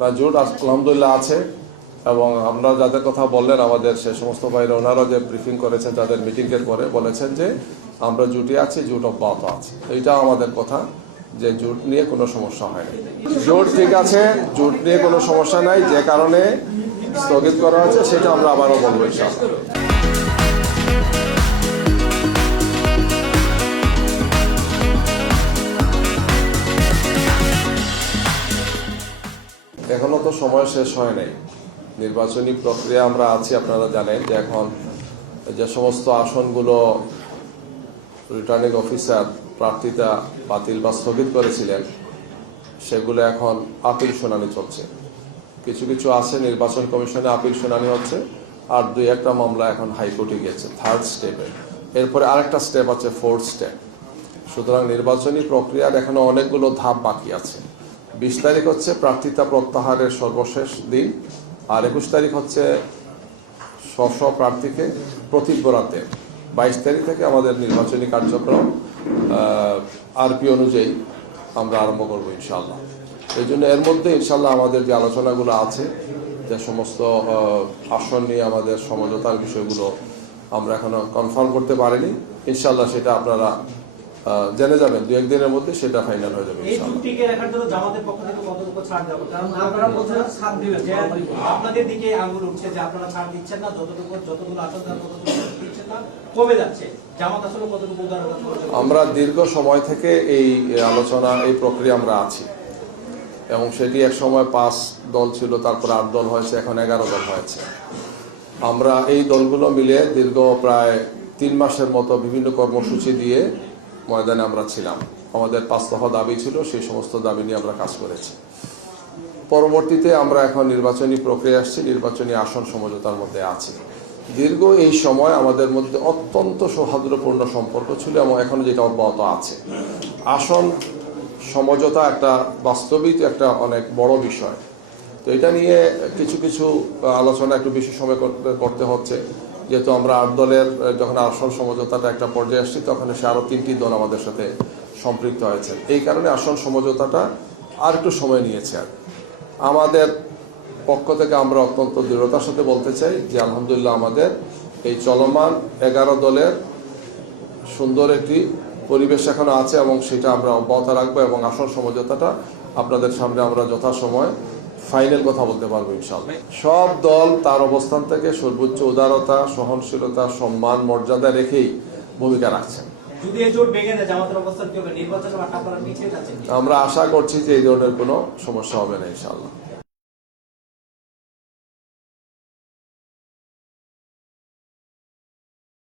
না জোট আলহামদুলিল্লাহ আছে এবং আমরা যাদের কথা বললেন আমাদের সে সমস্ত ভাইরা ওনারা যে ব্রিফিং করেছেন তাদের মিটিংয়ের পরে বলেছেন যে আমরা জোটে আছি, জোট অব্যাহত আছে। এইটা আমাদের কথা যে জোট নিয়ে কোনো সমস্যা হয় না। জোট ঠিক আছে, জোট নিয়ে কোনো সমস্যা নাই। যে কারণে স্থগিত করা হয়েছে সেটা আমরা আবারও বলবো ইনশাআল্লাহ। এখনো তো সময় শেষ হয় নাই, নির্বাচনী প্রক্রিয়া আমরা আছি। আপনারা জানেন যে এখন যে সমস্ত আসনগুলো রিটার্নিং অফিসার প্রার্থিতা বাতিল বা স্থগিত করেছিলেন সেগুলো এখন আপিল শুনানি চলছে। কিছু কিছু আছে নির্বাচন কমিশনে আপিল শুনানি হচ্ছে, আর দুই একটা মামলা এখন হাইকোর্টে গেছে থার্ড স্টেপে। এরপরে আরেকটা স্টেপ আছে ফোর্থ স্টেপ। সুতরাং নির্বাচনী প্রক্রিয়ার এখনো অনেকগুলো ধাপ বাকি আছে। 20 তারিখ হচ্ছে প্রার্থিতা প্রত্যাহারের সর্বশেষ দিন, আর 21 তারিখ হচ্ছে স্ব প্রার্থীকে প্রতীক বরাতে। 22 তারিখ থেকে আমাদের নির্বাচনী কার্যক্রম আরপি অনুযায়ী আমরা আরম্ভ করবো ইনশাআল্লাহ। এই জন্য এর মধ্যে ইনশাআল্লাহ আমাদের যে আলোচনাগুলো আছে, যে সমস্ত আসন নিয়ে আমাদের সমঝোতার বিষয়গুলো আমরা এখনো কনফার্ম করতে পারিনি। ইনশাআল্লাহ সেটা আপনারা জেনে যাবেন, দু একদিনের মধ্যে সেটা ফাইনাল হয়ে যাবে। আমরা দীর্ঘ সময় থেকে এই আলোচনা, এই প্রক্রিয়া আমরা আছি এবং সেটি এক সময় 5 দল ছিল, তারপর 8 দল হয়েছে, এখন 11 দল হয়েছে। আমরা এই দলগুলো মিলে দীর্ঘ প্রায় 3 মাসের মতো বিভিন্ন কর্মসূচি দিয়ে ময়দানে আমরা ছিলাম। আমাদের 5 দফা দাবি ছিল, সেই সমস্ত দাবি নিয়ে আমরা কাজ করেছি। পরবর্তীতে আমরা এখন নির্বাচনী প্রক্রিয়া আসছি, নির্বাচনী আসন সমঝোতার মধ্যে আছি। দীর্ঘ এই সময় আমাদের মধ্যে অত্যন্ত সৌহার্দ্যপূর্ণ সম্পর্ক ছিল এবং এখন যেটা অব্যাহত আছে। আসন সমঝোতা একটা বাস্তবিক একটা অনেক বড় বিষয়, তো এটা নিয়ে কিছু কিছু আলোচনা একটু বেশি সময় করতে হচ্ছে। যেহেতু আমরা 8 দলের যখন আসন সমঝোতাটা একটা পর্যায়ে আসছি, তখন সে আরও 3টি দল আমাদের সাথে সম্পৃক্ত হয়েছে। এই কারণে আসন সমঝোতাটা আর একটু সময় নিয়েছে। আর আমাদের পক্ষ থেকে আমরা অত্যন্ত দৃঢ়তার সাথে বলতে চাই যে আলহামদুলিল্লাহ আমাদের এই চলমান 11 দলের সুন্দর একটি পরিবেশ এখনো আছে এবং সেটা আমরা অব্যাহত রাখবো এবং আসন সমঝোতাটা আপনাদের সামনে আমরা যথাসময় ফাইনাল কথা বলতে পারবো ইনশাআল্লাহ। সব দল তার অবস্থান থেকে সর্বোচ্চ উদারতা, সহনশীলতা, সম্মান, মর্যাদা রেখেই ভূমিকা রাখছেন। আমরা আশা করছি যে এই ধরনের কোনো সমস্যা হবে না ইনশাআল্লাহ।